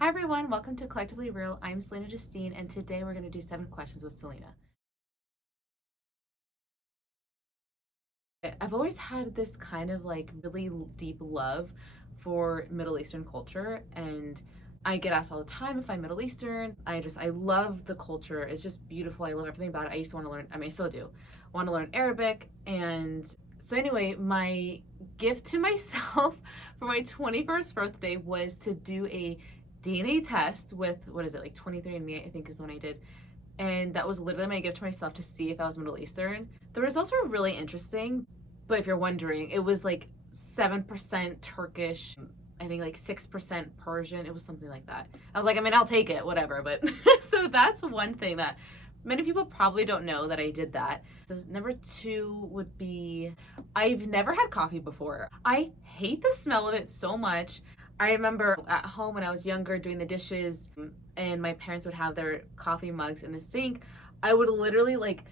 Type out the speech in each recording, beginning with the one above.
Hi everyone, welcome to Collectively Real. I'm Saleena Justine, and today we're going to do 7 questions with Saleena. I've always had this kind of like really deep love for Middle Eastern culture, and I get asked all the time if I'm Middle Eastern. I love the culture. It's just beautiful. I love everything about it. I used to want to learn, I still do, want to learn Arabic. And so anyway, my gift to myself for my 21st birthday was to do a DNA test with, what is it, like 23andMe, I think is the one I did. And that was literally my gift to myself to see if I was Middle Eastern. The results were really interesting, but if you're wondering, it was like 7% Turkish, I think like 6% Persian. It was something like that. I was like, I'll take it, whatever. But so that's one thing that many people probably don't know, that I did that. So number 2 would be, I've never had coffee before. I hate the smell of it so much. I remember at home when I was younger doing the dishes and my parents would have their coffee mugs in the sink. I would literally like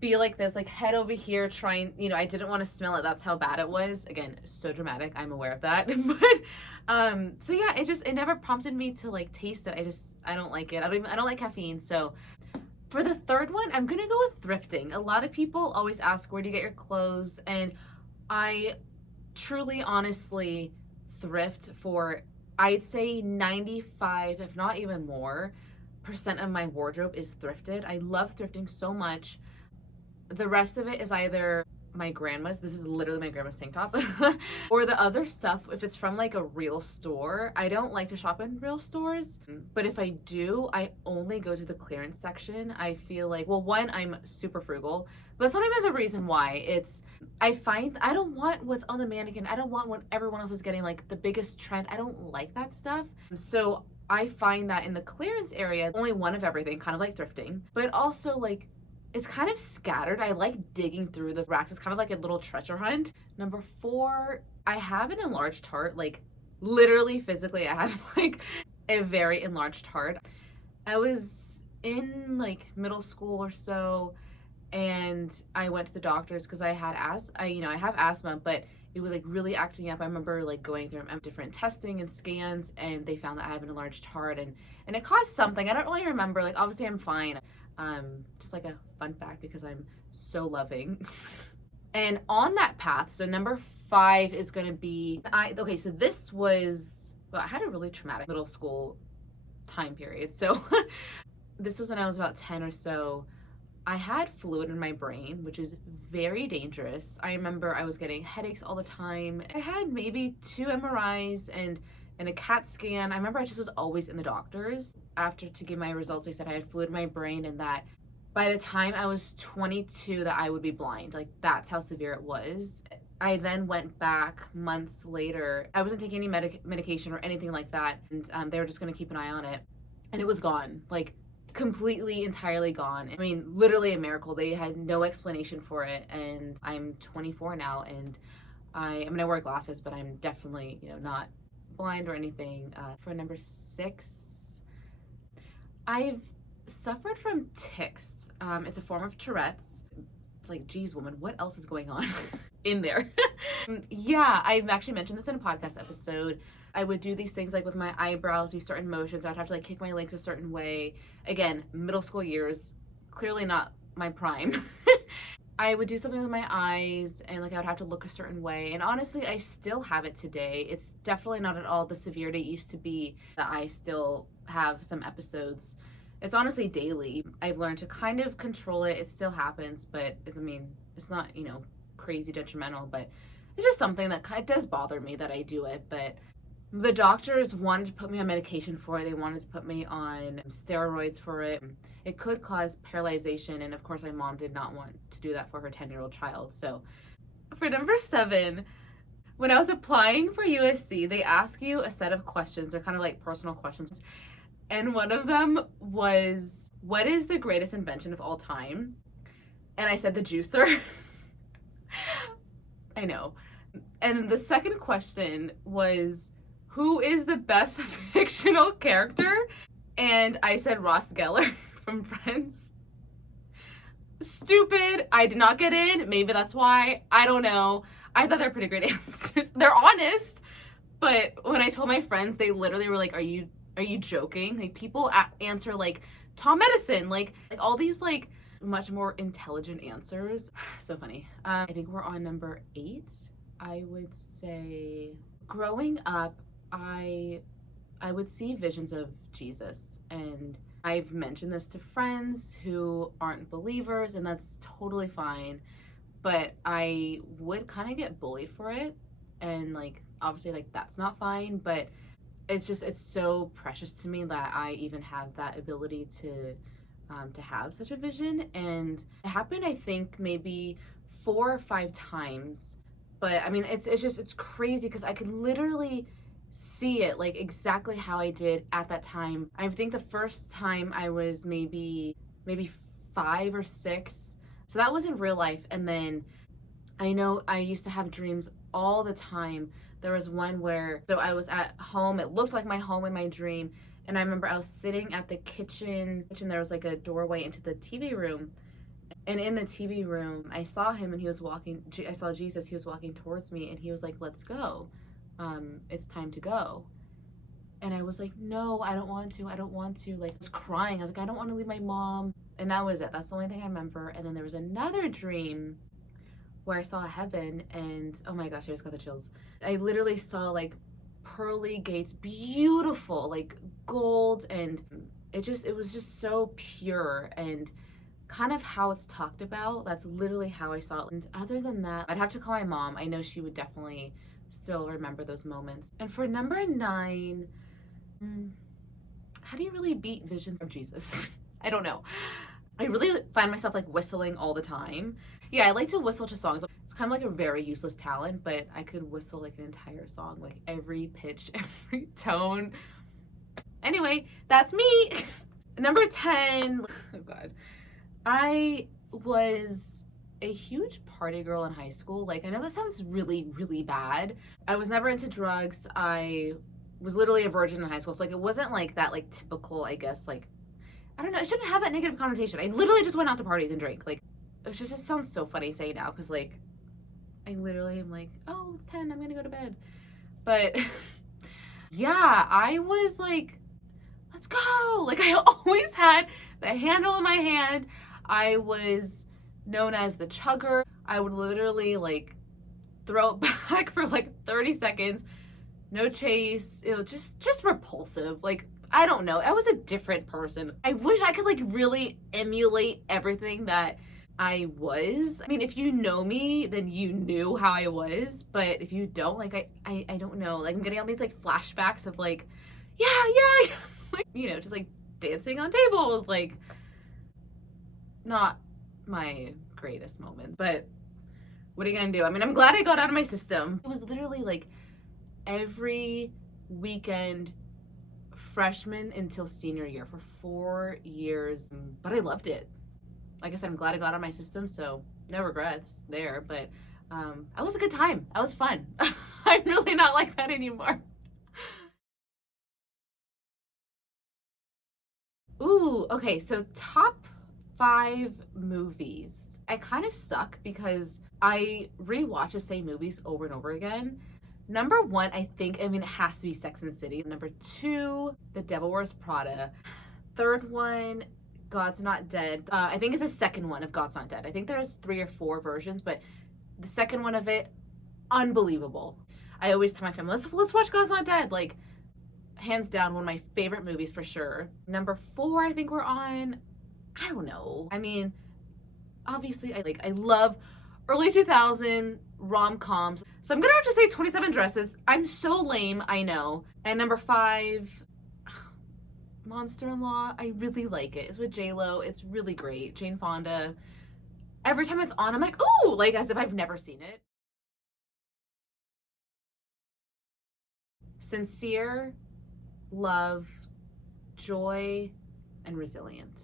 be like this, like head over here trying, I didn't want to smell it. That's how bad it was. Again, so dramatic. I'm aware of that. But so yeah, it never prompted me to like taste it. I don't like it. I don't like caffeine. So for the third one, I'm going to go with thrifting. A lot of people always ask, where do you get your clothes? And I truly, honestly thrift for, I'd say 95, if not even more, percent of my wardrobe is thrifted. I love thrifting so much. The rest of it is either my grandma's, this is literally my grandma's tank top, or the other stuff, if it's from like a real store. I don't like to shop in real stores, but if I do, I only go to the clearance section. I feel like, well, one, I'm super frugal, but it's not even the reason why. I find I don't want what's on the mannequin. I don't want what everyone else is getting, like the biggest trend. I don't like that stuff. So I find that in the clearance area, only one of everything, kind of like thrifting, but also like it's kind of scattered. I like digging through the racks. It's kind of like a little treasure hunt. Number 4, I have an enlarged heart. Like literally physically, I have like a very enlarged heart. I was in like middle school or so, and I went to the doctors because I had I have asthma, but it was like really acting up. I remember like going through different testing and scans, and they found that I have an enlarged heart, and it caused something. I don't really remember. Like obviously I'm fine. Just like a fun fact because I'm so loving. And on that path, so number 5 is going to be, so this was, well, I had a really traumatic middle school time period. So this was when I was about 10 or so. I had fluid in my brain, which is very dangerous. I remember I was getting headaches all the time. I had maybe 2 MRIs and a CAT scan. I remember I just was always in the doctors. After to give my results, they said I had fluid in my brain and that by the time I was 22 that I would be blind. Like that's how severe it was. I then went back months later. I wasn't taking any medication or anything like that. And they were just going to keep an eye on it. And it was gone. Like completely, entirely gone. Literally a miracle. They had no explanation for it. And I'm 24 now, and I wear glasses, but I'm definitely, not blind or anything. For number 6, I've suffered from tics. It's a form of Tourette's. It's like, geez, woman, what else is going on in there? Yeah, I've actually mentioned this in a podcast episode. I would do these things like with my eyebrows, these certain motions. I'd have to like kick my legs a certain way. Again, middle school years, clearly not my prime. I would do something with my eyes and like I would have to look a certain way. And honestly, I still have it today. It's definitely not at all the severity it used to be, that I still have some episodes. It's honestly daily. I've learned to kind of control it. It still happens, but it's not, crazy detrimental, but it's just something that it does bother me that I do it. But the doctors wanted to put me on medication for it. They wanted to put me on steroids for it. It could cause paralyzation, and of course my mom did not want to do that for her 10-year-old child. So for number 7, when I was applying for USC, they ask you a set of questions. They're kind of like personal questions. And one of them was, what is the greatest invention of all time? And I said the juicer. I know. And the second question was, who is the best fictional character? And I said Ross Geller from Friends. Stupid. I did not get in. Maybe that's why. I don't know. I thought they're pretty great answers. They're honest. But when I told my friends, they literally were like, are you are you joking? Like people answer like Tom Edison, like all these like much more intelligent answers. So funny. I think we're on number 8. I would say growing up, I would see visions of Jesus, and I've mentioned this to friends who aren't believers, and that's totally fine. But I would kind of get bullied for it, and like obviously like that's not fine, but it's so precious to me that I even have that ability to have such a vision. And it happened, I think, maybe 4 or 5 times. But I mean, it's crazy because I could literally see it like exactly how I did at that time. I think the first time I was maybe 5 or 6. So that was in real life. And then I know I used to have dreams all the time. There was one where, so I was at home, it looked like my home in my dream. And I remember I was sitting at the kitchen. There was like a doorway into the TV room. And in the TV room, I saw him and he was walking, I saw Jesus, he was walking towards me and he was like, let's go. It's time to go. And I was like, no, I don't want to. I don't want to. Like, I was crying. I was like, I don't want to leave my mom. And that was it. That's the only thing I remember. And then there was another dream where I saw heaven and oh my gosh, I just got the chills. I literally saw like pearly gates, beautiful, like gold, and it was just so pure and kind of how it's talked about. That's literally how I saw it. And other than that, I'd have to call my mom. I know she would definitely still remember those moments. And for number 9, how do you really beat visions of Jesus? I don't know. I really find myself like whistling all the time. Yeah, I like to whistle to songs. It's kind of like a very useless talent, but I could whistle like an entire song, like every pitch, every tone. Anyway, that's me. Number 10. Oh God. I was a huge party girl in high school. Like, I know that sounds really, really bad. I was never into drugs. I was literally a virgin in high school. So like, it wasn't like that, like typical, I guess, like, I don't know. It shouldn't have that negative connotation. I literally just went out to parties and drank. Like, it just sounds so funny saying now because, like, I literally am like, oh, it's 10. I'm going to go to bed. But, yeah, I was like, let's go. Like, I always had the handle in my hand. I was known as the chugger. I would literally, like, throw it back for, like, 30 seconds. No chase. It was just repulsive. Like, I don't know. I was a different person. I wish I could like really emulate everything that I was. I mean, if you know me, then you knew how I was. But if you don't, like I don't know. Like I'm getting all these like flashbacks of like, yeah. Like, you know, just like dancing on tables. Like not my greatest moments. But what are you gonna do? I mean, I'm glad I got out of my system. It was literally like every weekend freshman until senior year for 4 years, but I loved it. Like I said, I'm glad I got out of my system, so no regrets there, but it was a good time. That was fun. I'm really not like that anymore. Ooh, okay, so top 5 movies. I kind of suck because I rewatch the same movies over and over again. Number 1, I think, I mean, it has to be Sex and the City. Number 2, The Devil Wears Prada. Third one, God's Not Dead. I think it's the second one of God's Not Dead. I think there's 3 or 4 versions, but the second one of it, unbelievable. I always tell my family, let's watch God's Not Dead. Like, hands down, one of my favorite movies for sure. Number 4, I think we're on, I don't know. I mean, obviously, I love early 2000 rom-coms. So I'm gonna have to say 27 Dresses. I'm so lame, I know. And number 5, Monster-in-Law. I really like it. It's with J-Lo. It's really great. Jane Fonda. Every time it's on, I'm like, ooh, like as if I've never seen it. Sincere, love, joy, and resilient.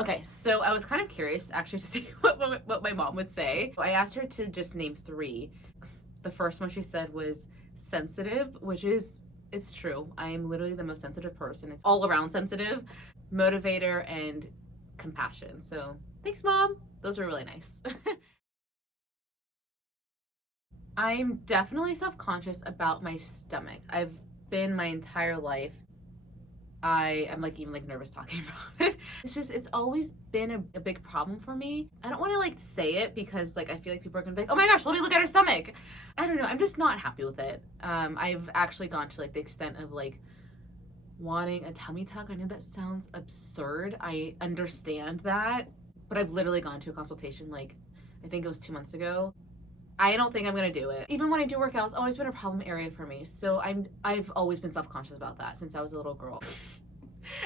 Okay, so I was kind of curious actually to see what my mom would say. I asked her to just name 3. The first one she said was sensitive, which is, it's true. I am literally the most sensitive person. It's all around sensitive, motivator, and compassion. So thanks, Mom. Those were really nice. I'm definitely self-conscious about my stomach. I've been my entire life. I'm like even like nervous talking about it. It's always been a big problem for me. I don't want to like say it because like I feel like people are gonna be like, oh my gosh, let me look at her stomach. I don't know. I'm just not happy with it. I've actually gone to like the extent of like wanting a tummy tuck. I know that sounds absurd. I understand that, but I've literally gone to a consultation like I think it was 2 months ago. I don't think I'm gonna do it. Even when I do work out, it's always been a problem area for me. So I've always been self-conscious about that since I was a little girl.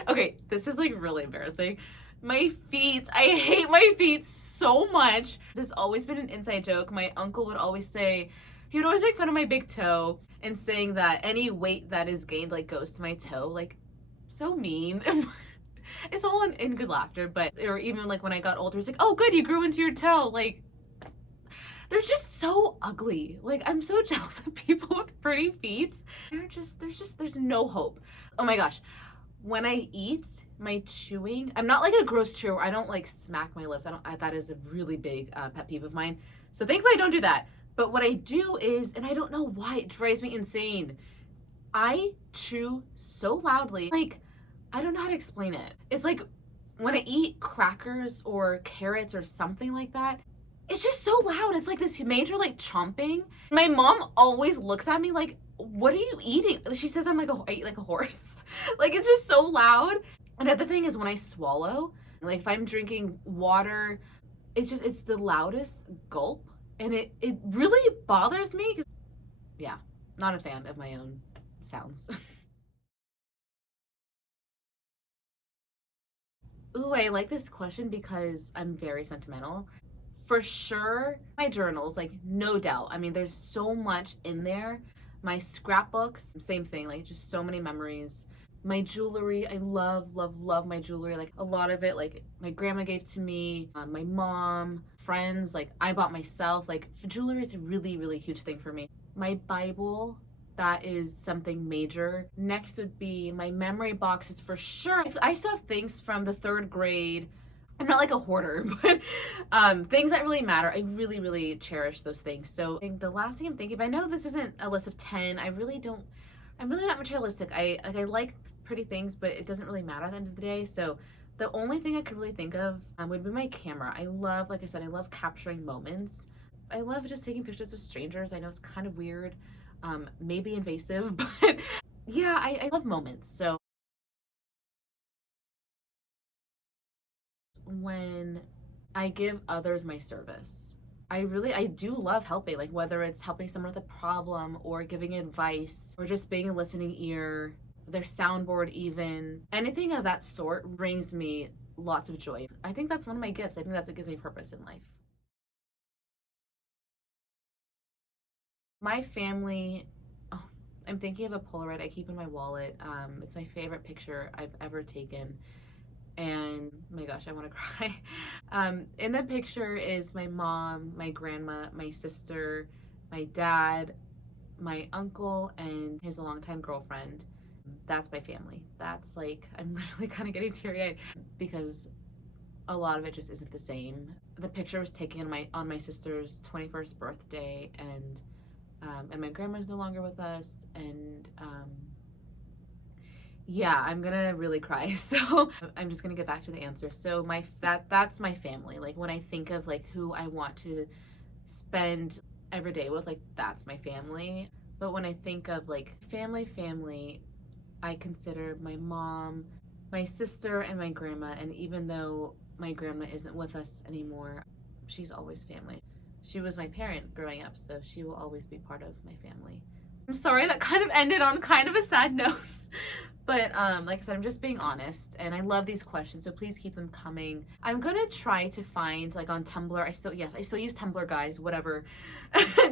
Okay, this is like really embarrassing. My feet, I hate my feet so much. This has always been an inside joke. My uncle would always say, he would always make fun of my big toe and saying that any weight that is gained like goes to my toe. Like, so mean. It's all in good laughter, but, or even like when I got older, it's like, oh good, you grew into your toe. Like, they're just so ugly. Like, I'm so jealous of people with pretty feet. There's no hope. Oh my gosh. When I eat, my chewing, I'm not like a gross chewer. I don't like smack my lips. That is a really big pet peeve of mine. So thankfully I don't do that. But what I do is, and I don't know why, it drives me insane. I chew so loudly. Like, I don't know how to explain it. It's like when I eat crackers or carrots or something like that, it's just so loud. It's like this major like chomping. My mom always looks at me like, what are you eating? She says I eat like a horse. Like, it's just so loud. Another thing is when I swallow, like if I'm drinking water, it's the loudest gulp. And it really bothers me. Yeah, not a fan of my own sounds. Ooh, I like this question because I'm very sentimental. For sure, my journals, like no doubt. I mean, there's so much in there. My scrapbooks, same thing, like just so many memories. My jewelry, I love, love, love my jewelry. Like a lot of it, like my grandma gave to me, my mom, friends, like I bought myself. Like jewelry is a really, really huge thing for me. My Bible, that is something major. Next would be my memory boxes for sure. I still have things from the 3rd grade. I'm not like a hoarder, but things that really matter, I really, really cherish those things. So the last thing I'm thinking of, I know this isn't a list of 10. I'm really not materialistic. I like pretty things, but it doesn't really matter at the end of the day. So the only thing I could really think of would be my camera. I love, like I said, I love capturing moments. I love just taking pictures of strangers. I know it's kind of weird, maybe invasive, but yeah, I love moments. So when I give others my service, I do love helping, like whether it's helping someone with a problem or giving advice or just being a listening ear, their soundboard even, anything of that sort brings me lots of joy. I think that's one of my gifts. I think that's what gives me purpose in life. My family, oh, I'm thinking of a Polaroid I keep in my wallet. It's my favorite picture I've ever taken. And oh my gosh, I want to cry. In the picture is my mom, my grandma, my sister, my dad, my uncle, and his longtime girlfriend. That's my family. That's like, I'm literally kind of getting teary-eyed because a lot of it just isn't the same. The picture was taken on my sister's 21st birthday, and my grandma's no longer with us, and yeah, I'm gonna really cry. So I'm just gonna get back to the answer. So that's my family. Like when I think of like who I want to spend every day with, like that's my family. But when I think of like family, I consider my mom, my sister, and my grandma. And even though my grandma isn't with us anymore, she's always family. She was my parent growing up, so she will always be part of my family. I'm sorry that kind of ended on kind of a sad note. But like I said, I'm just being honest, and I love these questions, so please keep them coming. I'm gonna try to find, like on Tumblr, I still use Tumblr, guys, whatever.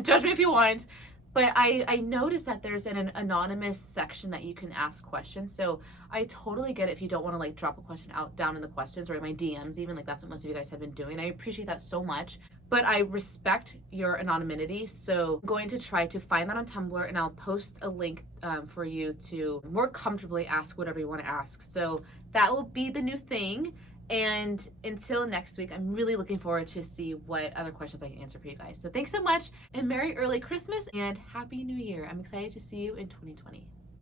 Judge me if you want. But I noticed that there's an anonymous section that you can ask questions. So I totally get it if you don't want to like drop a question down in the questions or in my DMs even. Like that's what most of you guys have been doing. I appreciate that so much. But I respect your anonymity. So I'm going to try to find that on Tumblr, and I'll post a link for you to more comfortably ask whatever you want to ask. So that will be the new thing. And until next week, I'm really looking forward to see what other questions I can answer for you guys. So thanks so much, and Merry early Christmas and Happy New Year. I'm excited to see you in 2020.